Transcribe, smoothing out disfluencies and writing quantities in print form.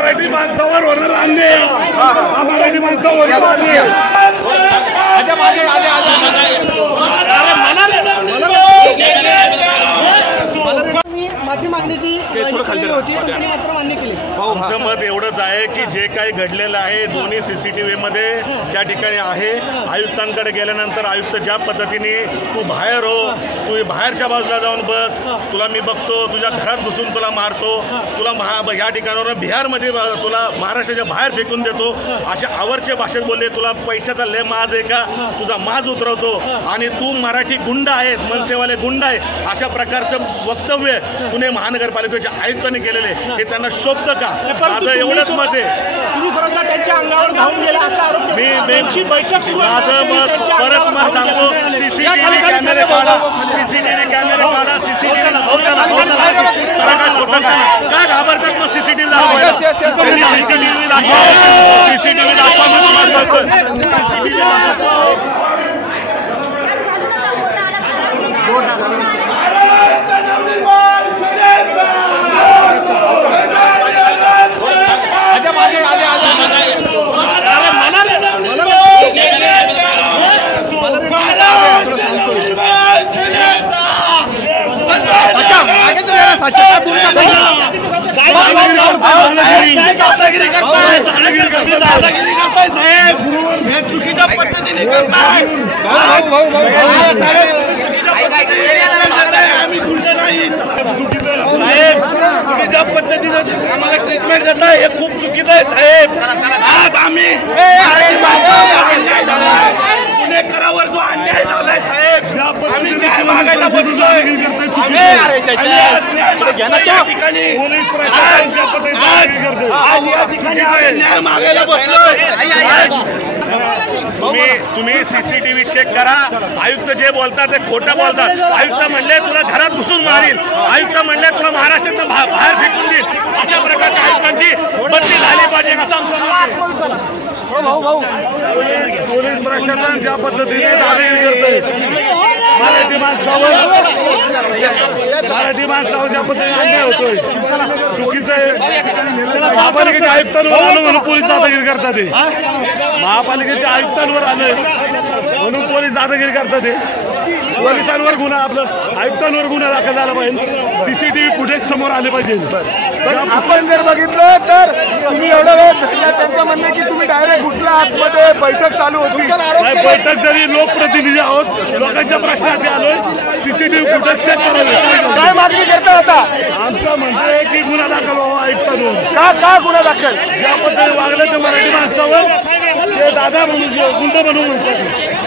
मराठी माणसावर होणार अन्याय, मराठी माणसावर होणार अन्याय। माझी मागणीची होती पण मात्र मान्य केली। आमचं मत एवढंच आहे की जे काही घडलेलं आहे दोन्ही CCTV मध्ये त्या ठिकाणी आहे। आयुक्तांकडे गेल्यानंतर आयुक्त ज्या पद्धतीने तू बाहेर हो, तू बाहेरच्या बाजूला जाऊन बस, तुला मी बघतो, तुझ्या घरात घुसून तुला मारतो, तुला ह्या ठिकाणावर बिहारमध्ये तुला महाराष्ट्राच्या बाहेर फेकून देतो, अशा आवरच्या भाषेत बोलले। तुला पैशाचा लय माज आहे का, तुझा माज उतरवतो आणि तू मराठी गुंड आहेस, मनसेवाले गुंड आहे, अशा प्रकारचं वक्तव्य पुणे महानगरपालिकेच्या आयुक्तांनी केलेले हे त्यांना शोभतं का? माझं एवढंच मत आहे। तुम्ही सरकार त्यांच्या अंगावर धावून गेला असा आरोप मी बैठक माझं मत परत मत सांगतो, CCTV कॅमेरे काढा, CCTV कॅमेरे काढा, CCTV काय घाबरतात मग CCTV दाखवा, CCTV दाखवा, CCTV दाखवा, मी तुम्हाला चुकीच्या पद्धतीने ज्या पद्धतीने आम्हाला ट्रीटमेंट देताय हे खूप चुकीचं आहे साहेब। आज आम्ही पुणेकरांवर जो अन्याय झालाय साहेब, आम्ही न्याय मागायला बसलोय, न्याय मागायला बसलोय। तुम्ही CCTV चेक करा, आयुक्त जे बोलतात ते खोटं बोलतात। आयुक्त म्हणले तुला घरात घुसून मारील, आयुक्त म्हणले तुला महाराष्ट्रातून बाहेर फेकून देईल, अशा प्रकारच्या आयुक्तांची बदली झाली पाहिजे असं आमचं। पोलीस प्रशासन ज्या पद्धतीने दादागिरी करतोय मराठी माणसावर ज्या पद्धतीने अन्याय होतोय चुकीचं आहे। महापालिकेच्या आयुक्तांवर आलं म्हणून पोलीस दादागिरी करतात, महापालिकेच्या आयुक्तांवर आलं म्हणून पोलीस दादागिरी करतात। पोलिसांवर गुन्हा, आपलं आयुक्तांवर गुन्हा दाखल झाला पाहिजे, CCTV फुटेज समोर आले पाहिजे। आपण जर बघितलं तर तुम्ही एवढा वेळ धरला, त्यांचं म्हणणं की तुम्ही डायरेक्ट घुसला आतमध्ये, बैठक चालू होती। बैठक जरी लोकप्रतिनिधी आहोत, लोकांच्या प्रश्नासाठी आलोय, CCTV फुटेज चेक करावे। काय मागणी करता आता? आमचं म्हणतोय की गुन्हा दाखल व्हावा आयुक्तांवर। का गुन्हा दाखल? ज्या पद्धतीने वागलं ते मराठी माणसावर ते दादा म्हणून गुंड म्हणून म्हणतात।